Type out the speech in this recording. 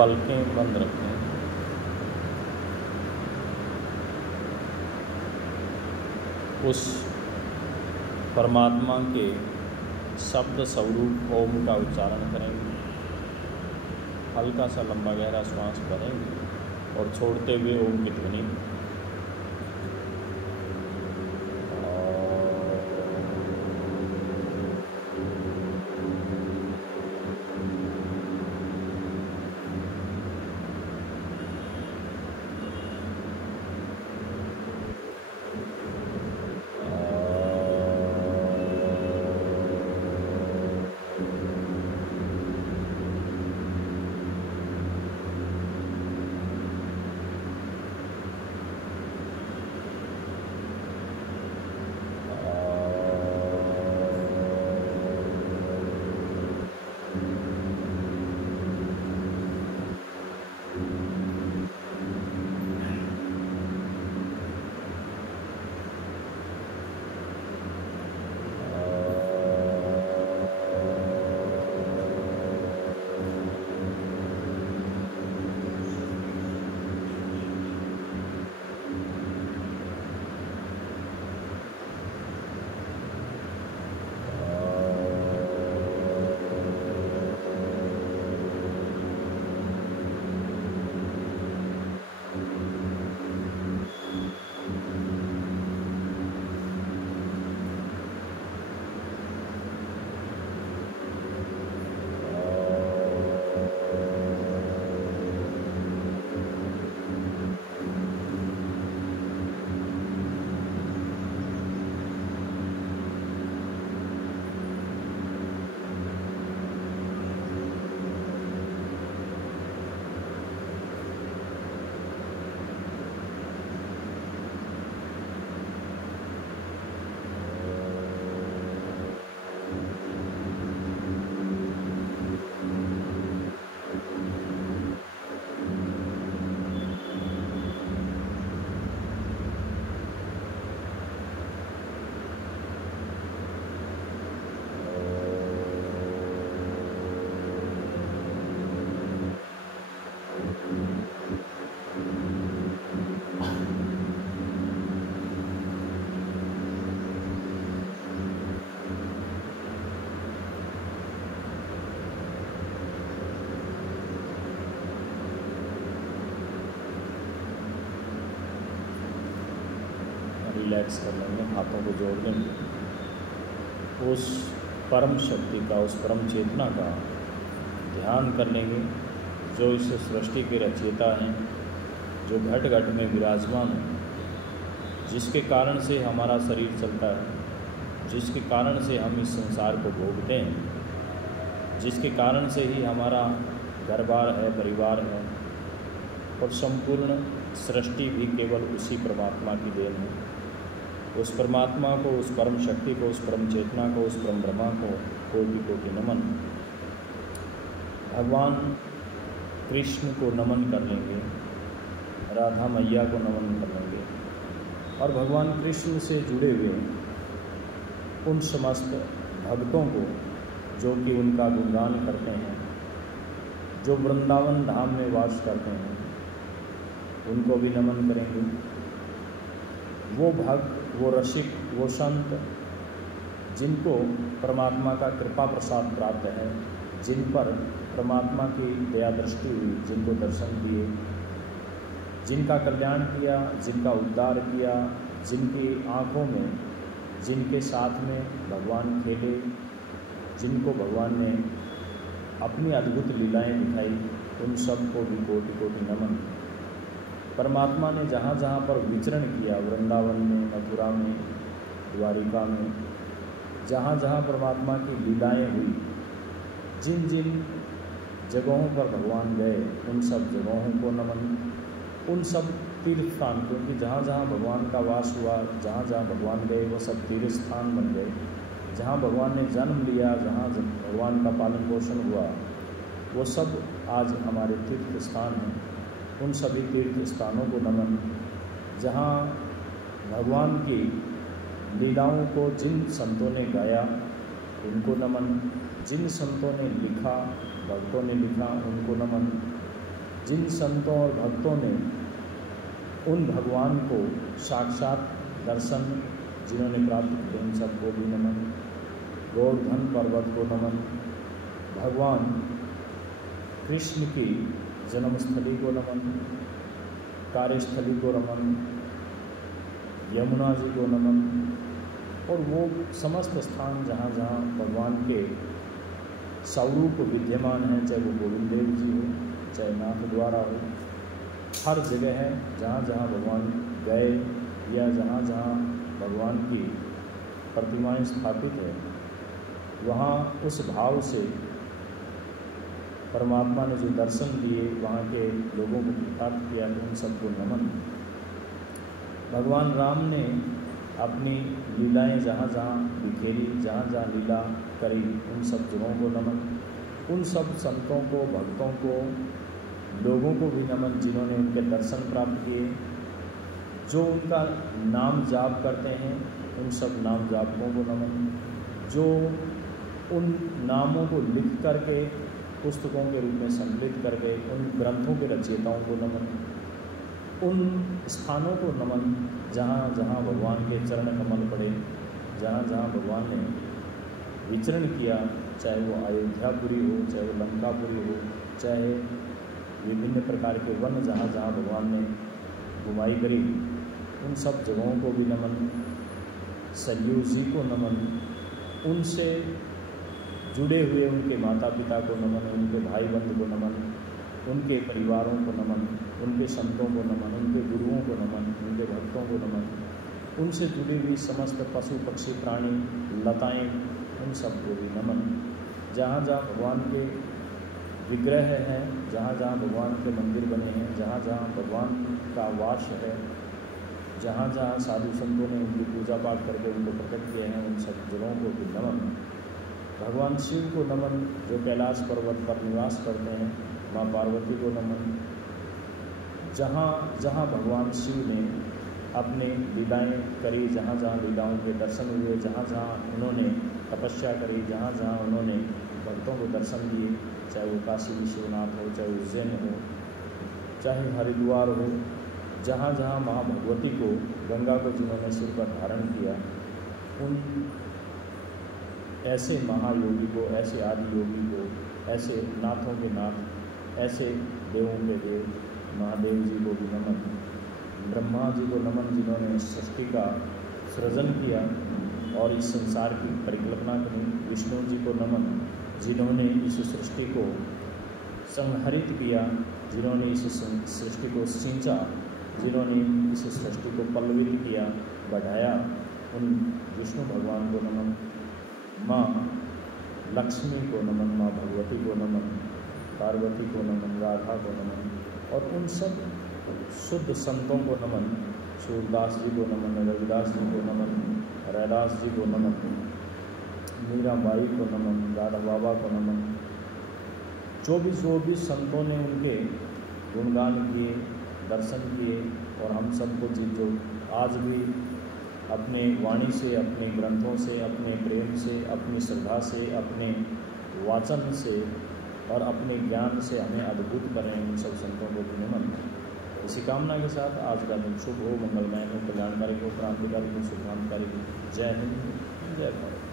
पलकें बंद रखें। उस परमात्मा के शब्द स्वरूप ओम का उच्चारण करेंगे। हल्का सा लंबा गहरा श्वास भरेंगे और छोड़ते हुए ओम की ध्वनि रिलैक्स कर लेंगे, हाथों को जोड़ देंगे। उस परम शक्ति का, उस परम चेतना का ध्यान कर लेंगे जो इस सृष्टि के रचयिता हैं, जो घट घट में विराजमान हैं, जिसके कारण से हमारा शरीर चलता है, जिसके कारण से हम इस संसार को भोगते हैं, जिसके कारण से ही हमारा घर बार है, परिवार है, और संपूर्ण सृष्टि भी केवल उसी परमात्मा की देन है। उस परमात्मा को, उस परम शक्ति को, उस परम चेतना को, उस परम ब्रह्मा को कोटि कोटि नमन। भगवान कृष्ण को नमन कर लेंगे, राधा मैया को नमन कर लेंगे, और भगवान कृष्ण से जुड़े हुए उन समस्त भक्तों को जो कि उनका गुणगान करते हैं, जो वृंदावन धाम में वास करते हैं, उनको भी नमन करेंगे। वो भक्त, वो रसिक, वो संत जिनको परमात्मा का कृपा प्रसाद प्राप्त है, जिन पर परमात्मा की दया दृष्टि हुई, जिनको दर्शन दिए, जिनका कल्याण किया, जिनका उद्धार किया, जिनकी आँखों में, जिनके साथ में भगवान खेले, जिनको भगवान ने अपनी अद्भुत लीलाएं दिखाई, उन सब को भी कोटि कोटि नमन। परमात्मा ने जहाँ जहाँ पर विचरण किया, वृंदावन में, मथुरा में, द्वारिका में, जहाँ जहाँ परमात्मा की लीलाएं हुई, जिन जिन जगहों पर भगवान गए, उन सब जगहों को नमन। उन सब तीर्थ स्थान, क्योंकि जहाँ जहाँ भगवान का वास हुआ, जहाँ जहाँ भगवान गए, वो सब तीर्थ स्थान बन गए। जहाँ भगवान ने जन्म लिया, जहाँ भगवान का पालन पोषण हुआ, वो सब आज हमारे तीर्थ स्थान हैं। उन सभी तीर्थ स्थानों को नमन। जहाँ भगवान की लीलाओं को जिन संतों ने गाया, उनको नमन। जिन संतों ने लिखा, भक्तों ने लिखा, उनको नमन। जिन संतों और भक्तों ने उन भगवान को साक्षात दर्शन जिन्होंने प्राप्त किए उन सबको भी नमन। गोवर्धन पर्वत को नमन। भगवान कृष्ण की जन्मस्थली को नमन। कार्यस्थली को नमन। यमुना जी को नमन। और वो समस्त स्थान जहाँ जहाँ भगवान के स्वरूप विद्यमान हैं, चाहे वो गोविंद देव जी हो, चाहे नाथ द्वारा हो, हर जगह है जहाँ जहाँ भगवान गए या जहाँ जहाँ भगवान की प्रतिमाएं स्थापित है, वहाँ उस भाव से परमात्मा ने जो दर्शन दिए वहाँ के लोगों को प्राप्त किया, तो उन सबको नमन। भगवान राम ने अपनी लीलाएं जहाँ जहाँ बिखेरी, जहाँ जहाँ लीला करी, उन सब जगहों को नमन। उन सब संतों को, भक्तों को, लोगों को भी नमन जिन्होंने उनके दर्शन प्राप्त किए। जो उनका नाम जाप करते हैं उन सब नाम जापकों को नमन। जो उन नामों को लिख करके पुस्तकों के रूप में संकलित करके उन ग्रंथों के रचयिताओं को नमन। उन स्थानों को नमन जहाँ जहाँ भगवान के चरण कमल पड़े, जहाँ जहाँ भगवान ने विचरण किया, चाहे वो अयोध्यापुरी हो, चाहे वो लंकापुरी हो, चाहे विभिन्न प्रकार के वन जहाँ जहाँ भगवान ने घुमाई करी, उन सब जगहों को भी नमन। सरयू जी को नमन। उनसे जुड़े हुए उनके माता पिता को नमन, उनके भाई बंधु को नमन, उनके परिवारों को नमन, उनके संतों को नमन, उनके गुरुओं को नमन, उनके भक्तों को नमन, उनसे जुड़ी हुई समस्त पशु पक्षी प्राणी लताएं, उन सबको भी नमन। जहाँ जहाँ भगवान के विग्रह हैं, जहाँ जहाँ भगवान के मंदिर बने हैं, जहाँ जहाँ भगवान का वास है, जहाँ जहाँ साधु संतों ने उनकी पूजा पाठ करके उनको प्रकट किए हैं, उन सब जगहों को भी नमन। भगवान शिव को नमन जो कैलाश पर्वत पर निवास करते हैं। माँ पार्वती को नमन। जहाँ जहाँ भगवान शिव ने अपने लीलाएँ करी, जहाँ जहाँ लीलाओं के दर्शन हुए, जहाँ जहाँ उन्होंने तपस्या करी, जहाँ जहाँ उन्होंने भक्तों को दर्शन दिए, चाहे वो काशी विश्वनाथ हो, चाहे उज्जैन हो, चाहे हरिद्वार हो, जहाँ जहाँ माँ भगवती को, गंगा को जिन्होंने सिर पर धारण किया, उन ऐसे महायोगी को, ऐसे आदि योगी को, ऐसे नाथों के नाथ, ऐसे देवों के देव महादेव जी को भी नमन। ब्रह्मा जी को नमन जिन्होंने सृष्टि का सृजन किया और इस संसार की परिकल्पना करी। विष्णु जी को नमन जिन्होंने इस सृष्टि को संहरित किया, जिन्होंने इस सृष्टि को सींचा, जिन्होंने इस सृष्टि को पल्लवित किया, बढ़ाया, उन विष्णु भगवान को नमन। माँ लक्ष्मी को नमन, माँ भगवती को नमन, पार्वती को नमन, राधा को नमन, और उन सब शुद्ध संतों को नमन। सूरदास जी को नमन, रविदास जी को नमन, रैदास जी को नमन, मीराबाई को नमन, दादा बाबा को नमन। 24 संतों ने उनके गुणगान किए, दर्शन किए, और हम सबको जो आज भी अपने वाणी से, अपने ग्रंथों से, अपने प्रेम से, अपनी श्रद्धा से, अपने वाचन से और अपने ज्ञान से हमें अद्भुत करें, उन सब संतों को भी नमन। इसी कामना के साथ आज का दिन शुभ हो, मंगलमय हो, कल्याणकारी हो, क्रांतिकारी हो, शुभांतकारी हो। जय हिंद, जय भारत।